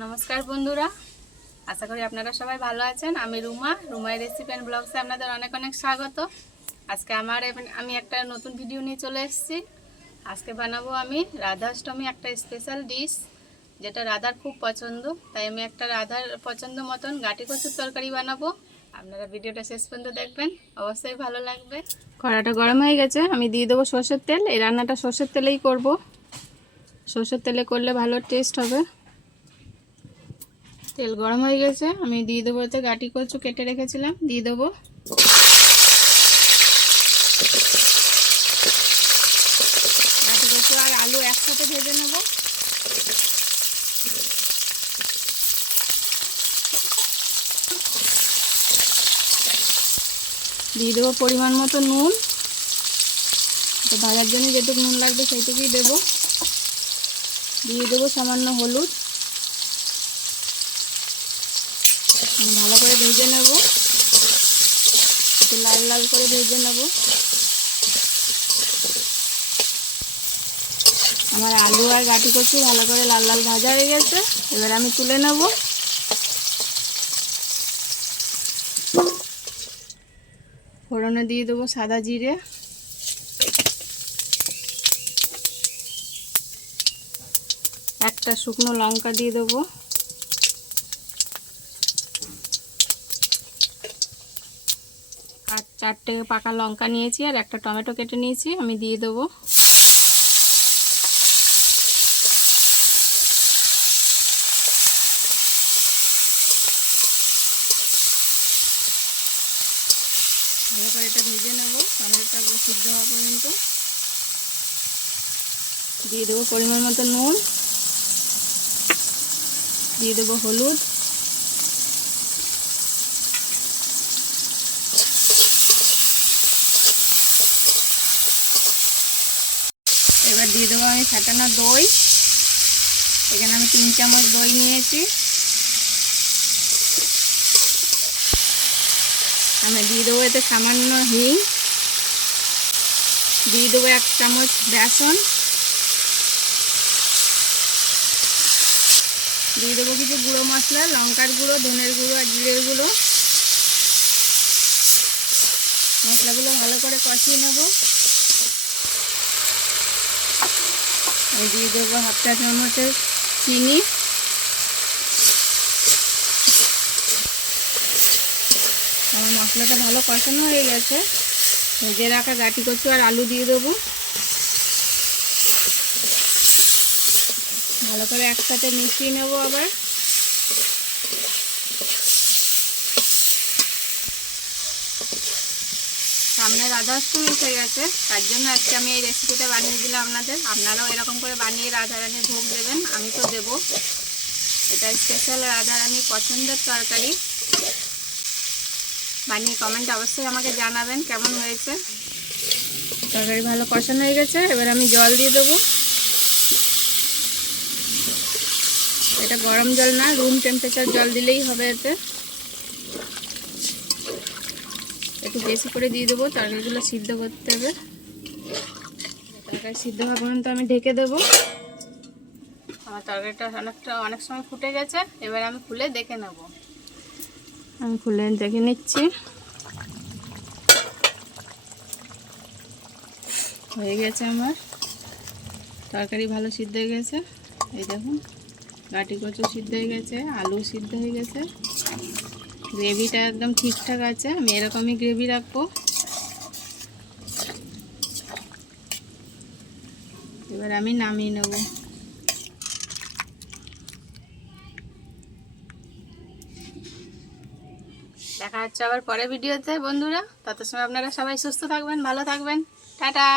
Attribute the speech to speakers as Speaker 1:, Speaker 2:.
Speaker 1: নমস্কার বন্ধুরা। আশা করি আপনারা সবাই ভালো আছেন। আমি রুমা, রুমাই রেসিপি অ্যান্ড ব্লগসে আপনাদের অনেক অনেক স্বাগত। আজকে আমার আমি একটা নতুন ভিডিও নিয়ে চলে এসেছি। আজকে বানাবো আমি রাধাষ্টমী একটা স্পেশাল ডিশ যেটা রাধার খুব পছন্দ। তাই আমি একটা রাধার পছন্দ মতন গাটি কচুর তরকারি বানাবো। আপনারা ভিডিওটা শেষ পর্যন্ত দেখবেন। অবশ্যই ভালো লাগবে। কড়াটা গরম হয়ে গেছে। আমি দিয়ে দেবো সর্ষের তেল। এই রান্নাটা সর্ষের তেলেই করব। সর্ষের তেলে করলে ভালো টেস্ট হবে। তেল গরম হয়ে গেছে, আমি দিয়ে দেবো এতে গাটি কচু কেটে রেখেছিলাম, দিয়ে দেবো। গাটি কচু আর আলু একসাথে ভেজে নেব। দিয়ে দেবো পরিমাণ মতো নুন। তো ভাজার জন্য যেটুকু নুন লাগবে সেইটুকুই দেবো। দিয়ে দেবো সামান্য হলুদ আমি ভালো করে ভেজে নেব। একটু লাল লাল করে ভেজে নেব। আমার আলু আর গাটি কচু ভালো করে লাল লাল ভাজা হয়ে গেছে। এবার আমি তুলে নেব। ফোড়নে দিয়ে দেবো সাদা জিরে। একটা শুকনো লঙ্কা দিয়ে দেবো। আর চারটে পাকা লঙ্কা নিয়েছি আর একটা টমেটো কেটে নিয়েছি, আমি দিয়ে দেবো। ভালো করে এটা ভেজে নেব, টমেটোটা সিদ্ধ হওয়া পর্যন্ত। দিয়ে দেবো পরিমাণ মতো নুন। দিয়ে দেবো হলুদ এবার আমি ফাটানো দই। এখানে আমি তিন চামচ দই নিয়েছি। আমি দিয়ে দেবো এতে সামান্য হিং। দিয়ে দেবো এক চামচ বেসন। দিয়ে দেবো কিছু গুঁড়ো মশলা, লঙ্কার গুঁড়ো, ধনের গুঁড়ো আর জিরের গুঁড়ো। মশলাগুলো ভালো করে কষিয়ে নেব। দিয়ে দেবো হাফ চা চামচের চিনি। আমার মশলাটা ভালো কষানো হয়ে গেছে। ভেজে রাখা গাটি কচু আর আলু দিয়ে দেবো। ভালো করে একসাথে মিশিয়ে নেব আবার। সামনে রাধাষ্টমী এসে গেছে, তার জন্য আজকে আমি এই রেসিপিটা বানিয়ে দিলাম আপনাদের। আপনারাও এরকম করে বানিয়ে রাধারানীর ভোগ দেবেন, আমি তো দেব। এটা স্পেশাল রাধারানীর পছন্দের তরকারি। বানিয়ে কমেন্ট অবশ্যই আমাকে জানাবেন কেমন হয়েছে। তরকারি ভালো কষানো হয়ে গেছে, এবার আমি জল দিয়ে দেবো। এটা গরম জল না রুম টেম্পারেচার জল দিলেই হবে এতে। একটু বেশি করে দিয়ে দেবো তরকারিগুলো সিদ্ধ করতে হবে। তরকারি সিদ্ধ হওয়া পর্যন্ত আমি ঢেকে দেবো। আমার তরকারিটা অনেকটা অনেক সময় ফুটে গেছে এবার আমি খুলে দেখে নেব। আমি খুলে দেখে নিচ্ছি। হয়ে গেছে আমার। তরকারি ভালো সিদ্ধ হয়ে গেছে। এই দেখুন গাটি কচু সিদ্ধ হয়ে গেছে আলু সিদ্ধ হয়ে গেছে। গ্রেভিটা একদম ঠিকঠাক আছে, আমি এরকমই গ্রেভি রাখব। এবার আমি নামিয়ে নেব। দেখা হচ্ছে আবার পরে ভিডিওতে, বন্ধুরা। তত সময় আপনারা সবাই সুস্থ থাকবেন, ভালো থাকবেন। টাটা!